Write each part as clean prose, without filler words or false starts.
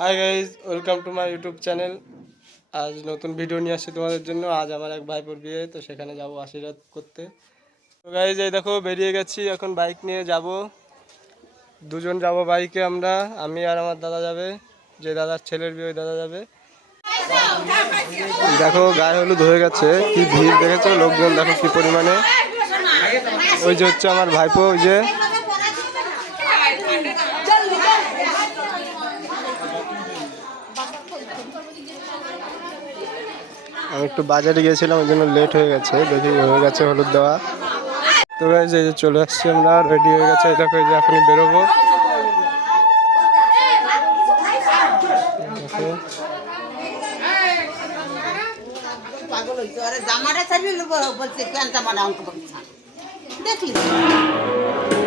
Hi guys, welcome to my YouTube channel. আজ নতুন video নিয়ে আসছি তোমাদের জন্য। আজ আমার এক ভাইপোর বিয়ে, তো সেখানে যাব আশীর্বাদ করতে। তো গাইজ এই দেখো বেরিয়ে গেছি, এখন বাইক নিয়ে যাব। দুজন যাব বাইকে, আমি আর আমার দাদা যাবে। যে দাদার ছেলের বিয়ে ওই দাদা যাবে। দেখো গায়ে হলুদ হয়ে গেছে, কি ভিড় দেখেছো, লোকজন দেখো কি পরিমাণে। ওই যে হচ্ছে আমার ভাইপো, ওই যে আমি একটু বাজারে গিয়েছিলাম, ওই জন্য লেট হয়ে গেছে। দেখি হয়ে গেছে হলুদ দেওয়া। তো গাইজ এই যে চলে আসছি, আমরা রেডি হয়ে গেছে। এই দেখো এই যে এখনই বেরোবো।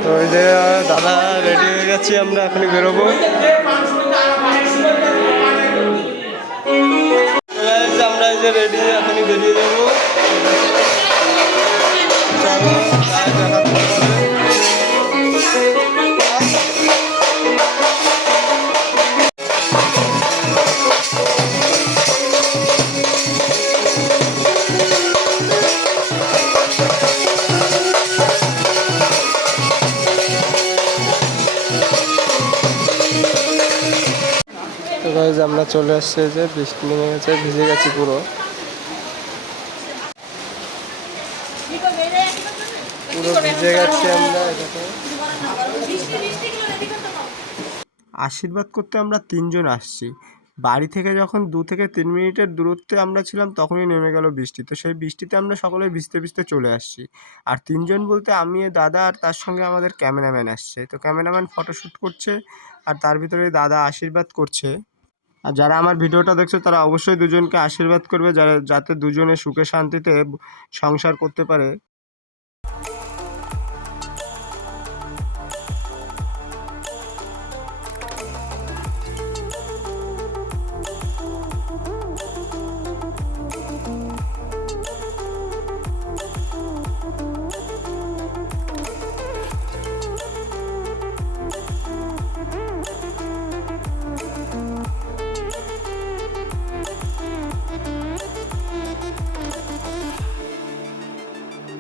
তো এই যে দাদা রেডি হয়ে গেছি, আমরা এখনই বেরোবো। আমরা এই যে রেডি, এখনই বেরিয়ে যাবো। তো গাইজ আমরা চলে আসছি, যে বৃষ্টি নেমে গেছে, ভিজে গেছি পুরো। ভিজে গেছি আমরা। আশীর্বাদ করতে আমরা তিনজন আসছি। বাড়ি থেকে যখন 2 থেকে 3 মিনিটের দূরত্বে আমরা ছিলাম, তখনই নেমে গেল বৃষ্টি। তো সেই বৃষ্টিতে আমরা সকলে ভিজতে ভিজতে চলে আসছি। আর তিনজন বলতে আমি, দাদা, আর তার সঙ্গে আমাদের ক্যামেরাম্যান আসছে। তো ক্যামেরাম্যান ফটোশ্যুট করছে, আর তার ভিতরে দাদা আশীর্বাদ করছে। আর যারা আমার ভিডিওটা দেখছে তারা অবশ্যই দুজনকে আশীর্বাদ করবে, যাতে দুজনে সুখে শান্তিতে সংসার করতে পারে।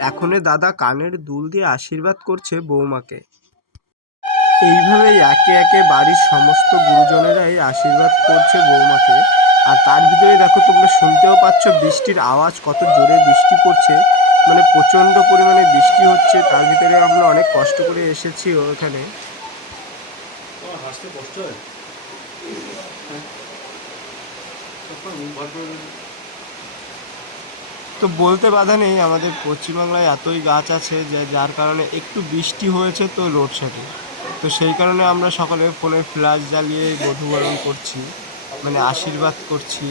এখন দাদা কানের দুল দিয়ে আশীর্বাদ করছে বৌমাকে। এইভাবেই একে একে বাড়ির সমস্ত গুরুজনেরাই আশীর্বাদ করছে বৌমাকে। আর তার ভিতরে দেখো, তোমরা শুনতেও পাচ্ছ বৃষ্টির আওয়াজ, কত জোরে বৃষ্টি পড়ছে, মানে প্রচণ্ড পরিমাণে বৃষ্টি হচ্ছে। তার ভিতরে আমরা অনেক কষ্ট করে এসেছি ওখানে। তো বলতে বাধা নেই, আমাদের পশ্চিমবাংলায় এতই গাছ আছে যে যার কারণে একটু বৃষ্টি হয়েছে তো লোডশেডিং। তো সেই কারণে আমরা সকলে ফোনে ফ্ল্যাশ জ্বালিয়ে বধূবরণ করছি, মানে আশীর্বাদ করছি।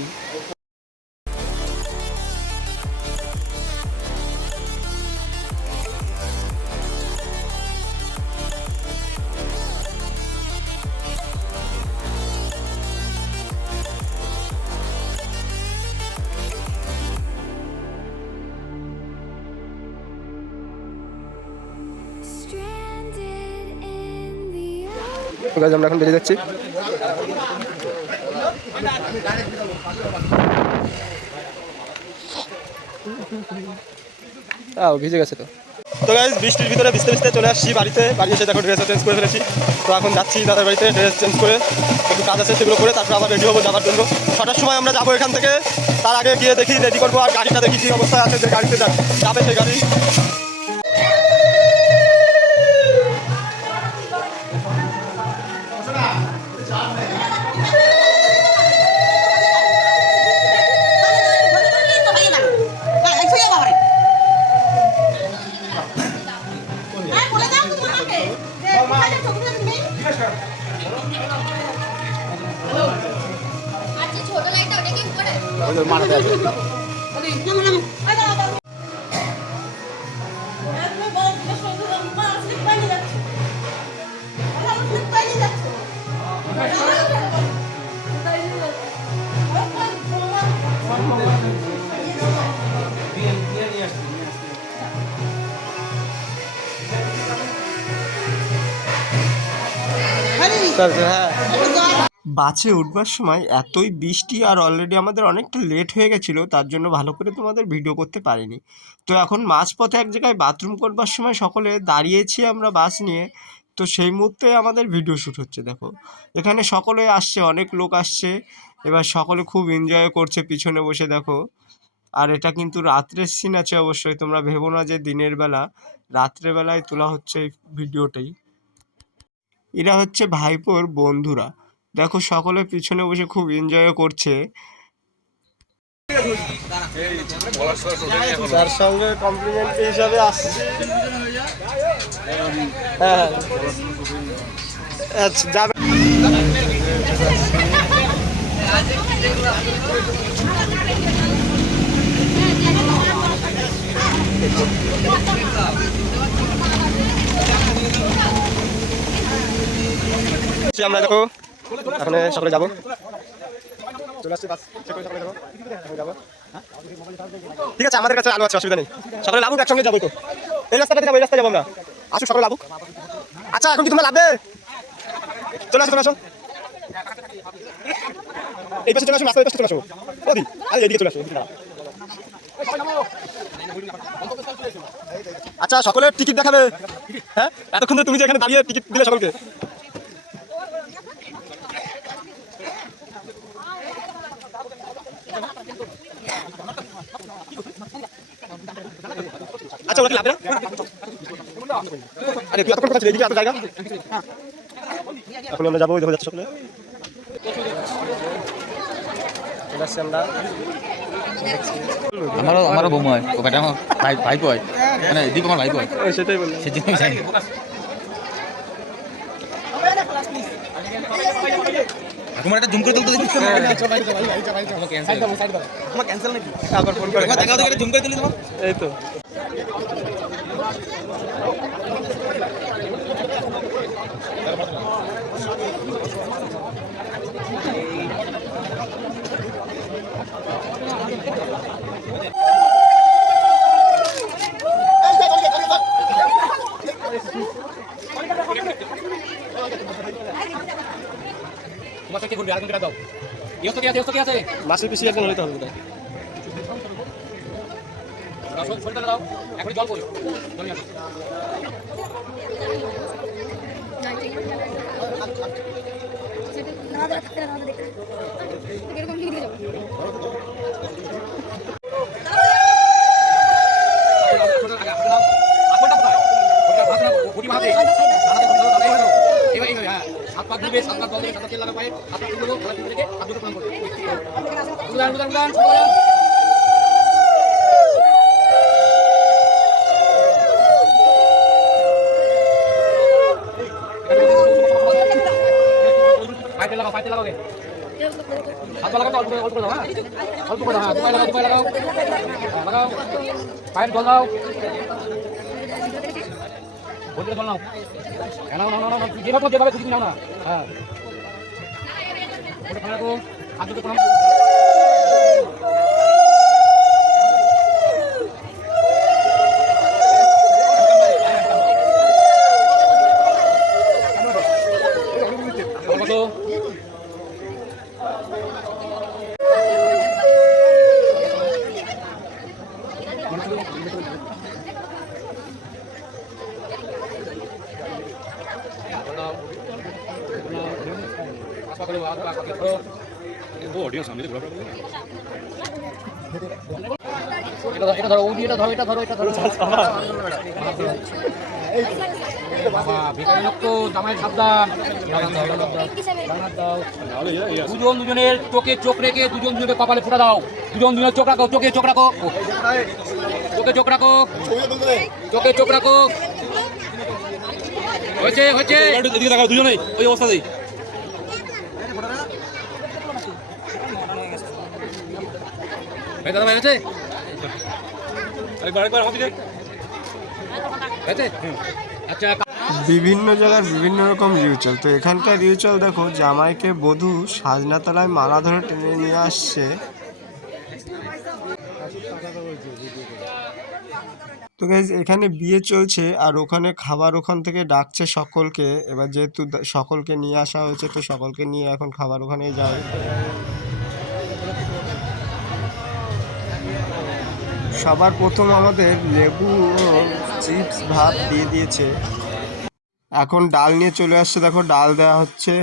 আমরা এখন বেরিয়ে যাচ্ছি। ভিজে গেছে তো। তো গাইস বৃষ্টির ভিতরে ভিজতে ভিজতে চলে আসছি বাড়িতে। বাড়ি এসে দেখো ড্রেসও চেঞ্জ করে ফেলেছি। তো এখন যাচ্ছি দাদার বাড়িতে, ড্রেস চেঞ্জ করে একটু কাজ আছে সেগুলো করে তারপর আবার রেডি হবো যাওয়ার জন্য। 6টার সময় আমরা যাবো এখান থেকে। তার আগে গিয়ে দেখি রেডি করবো, আর গাড়িটা দেখি কী অবস্থায় আছে, যে গাড়িতে যাবে সেই গাড়ি। বাসে উঠবার সময় এতই বৃষ্টি আর অলরেডি আমাদের অনেকটা লেট হয়ে গেছিলো, তার জন্য ভালো করে তোমাদের ভিডিও করতে পারিনি। তো এখন মাঝপথে এক জায়গায় বাথরুম করবার সময় সকলে দাঁড়িয়েছি আমরা বাস নিয়ে, তো সেই মুহূর্তে আমাদের ভিডিও শ্যুট হচ্ছে। দেখো এখানে সকলে আসছে, অনেক লোক আসছে, এবার সকলে খুব এনজয় করছে পিছনে বসে দেখো। আর এটা কিন্তু রাত্রের সিন আছে, অবশ্যই তোমরা ভেবো না যে দিনের বেলা, রাত্রেবেলায় তোলা হচ্ছে এই ভিডিওটাই। এরা হচ্ছে ভাইপোর বন্ধুরা, দেখো সকলে পিছনে বসে খুব এনজয় করছে। তার সঙ্গে কমপ্লিমেন্টারি হিসাবে আসছে। হ্যাঁ আচ্ছা যাবে। আমরা দেখো এখন সকলে যাবো, চলে আসছি বাস সকলে যাবো, ঠিক আছে আমাদের কাছে আলো আছে, অসুবিধা নেই। সকলে লাভুক, একসঙ্গে যাবো। তো এই রাস্তাটা যাবো, এই রাস্তায় যাবো আমরা, আসো সকলে লাভুক। আচ্ছা এখন কি তোমরা লাভবে? চলে আসো চলে আসো, এই পাশে চলে আসো, রাস্তার পাশে চলে আসো। ওদি আরে এইদিকে চলে আসো। আচ্ছা সকলে টিকিট দেখাবে। হ্যাঁ এতক্ষণ তো তুমি যে এখানে দাঁড়িয়ে টিকিট দিলে সকলকে। আচ্ছা ওটা লাভবে না? আরে তুই এতক্ষণ কোথায় ছিলি? এদিকে এত জায়গা। এখন আমরা যাবো, দেখো যাচ্ছে সকলে। আমারও বৌমা হয়, ও বেটা আমার ভাইপো হয়, মানে দীপ আমার ভাইপো হয়। সেটাই বললাম, সেই জন্য আমি জানি। তোমার একটা জুম করে তুলতে দেখি। ক্যান্সেল নাকি? আবার ফোন করে জুম করে তুলি তোমার। এই তো তোমার সাথে ঘুরবে, আরেকজন দাও। ইয়স্ত কি আছে? মাসের পিছিয়ে একজন হইতে হবে বোধহয়। দাও শরীরটা দাও, এখন জল কই? জল নিয়ে আসো। পাইতে লাগাও, হাত লাগাও, অল্প করে দাও, হ্যাঁ অল্প করে দাও, হ্যাঁ দুপায়ে লাগাও, লাগাও, পায়ের জল দাও, বলতে জল নাও, নাও যেভাবে তুমি নাও না, হ্যাঁ ওটা ফেলে রাখো, হাত দুটো প্রণাম। এটা ধরো, এটা ধরো, এটা ধরো, এটা ধরো। বাবা বেকার লোক তো, জামাইয়ের সাবধান। দুজন দুজনের চোখে চোখ রেখে দুজন দুজনের কপালে ফোঁটা দাও। দুজন দুজনের চোখ রাখো, চোখে চোখ রাখো, চোখে চোখ রাখো, চোখে চোখ রাখো। হয়েছে হয়েছে, এদিকে তাকাও দুজনেই ওই অবস্থাতেই। দাদা ভাই হয়েছে, আরেকবার হয়েছে। আচ্ছা বিভিন্ন জায়গার বিভিন্ন রকম রিচুয়াল। তো এখানকার রিচুয়াল দেখো, জামাইকে বধূ সাজনাতলায় মালা ধরে টেনে নিয়ে আসছে। তো গাইজ এখানে বিয়ে চলছে আর ওখানে খাবার ওখান থেকে ডাকছে সকলকে। এবার যেহেতু সকলকে নিয়ে আসা হয়েছে তো সকলকে নিয়ে এখন খাবার ওখানে যায়। সবার প্রথম আমাদের লেবু ও চিপস ভাত দিয়ে দিয়েছে। এখন ডাল নিয়ে চলে আসছে, দেখো ডাল দেওয়া হচ্ছে।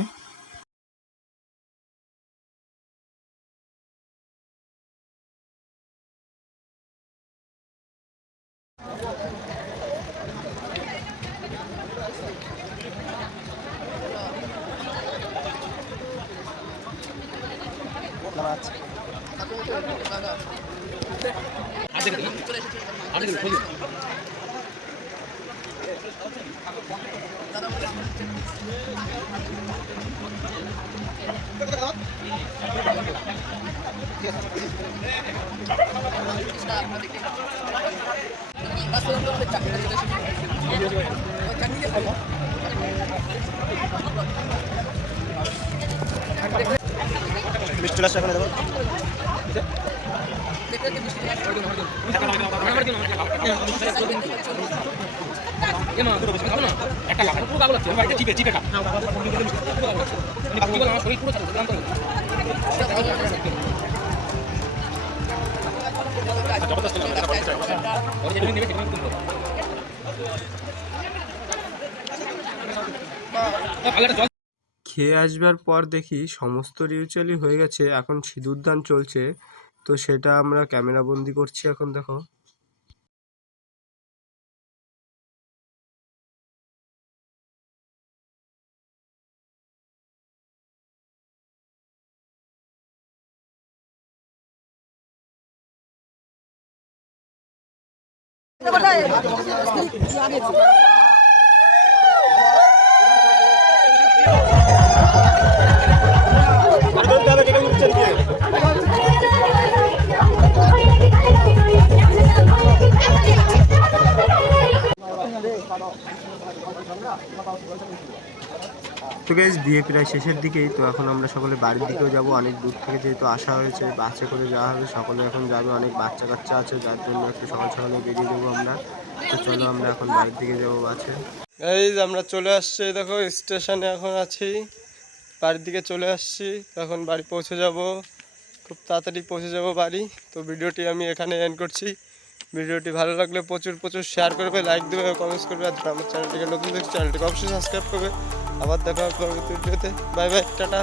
মিষ্টি লাস এখানে দেখো। খেয়ে আসবার পর দেখি সমস্ত রিচুয়ালই হয়ে গেছে, এখন সিঁদুরদান চলছে। তো সেটা আমরা ক্যামেরা বন্দি করছি এখন, দেখো। তো গাইজ বিয়ে প্রায় শেষের দিকেই, তো এখন আমরা সকলে বাড়ির দিকেও যাব। অনেক দূর থেকে যেহেতু আসা হয়েছে, বাসে করে যাওয়া হবে, সকলে এখন যাবে। অনেক বাচ্চা কাচ্চা আছে যার জন্য একটু সকাল সকালে বেরিয়ে যাবো আমরা। তো চলো আমরা এখন বাড়ির দিকে যাবো বাসে। গাইজ আমরা চলে আসছি, দেখো স্টেশনে এখন আছি, বাড়ির দিকে চলে আসছি। এখন বাড়ি পৌঁছে যাব, খুব তাড়াতাড়ি পৌঁছে যাব বাড়ি। তো ভিডিওটি আমি এখানে এন্ড করছি। ভিডিওটি ভালো লাগলে প্রচুর শেয়ার করবে, লাইক দেবে, কমেন্টস করবে। আর আমার চ্যানেলটিকে নতুন দেখছি, চ্যানেলটিকে অবশ্যই সাবস্ক্রাইব করবে। আবার দেখা হবে পরবর্তী ভিডিওতে। Bye bye, tata.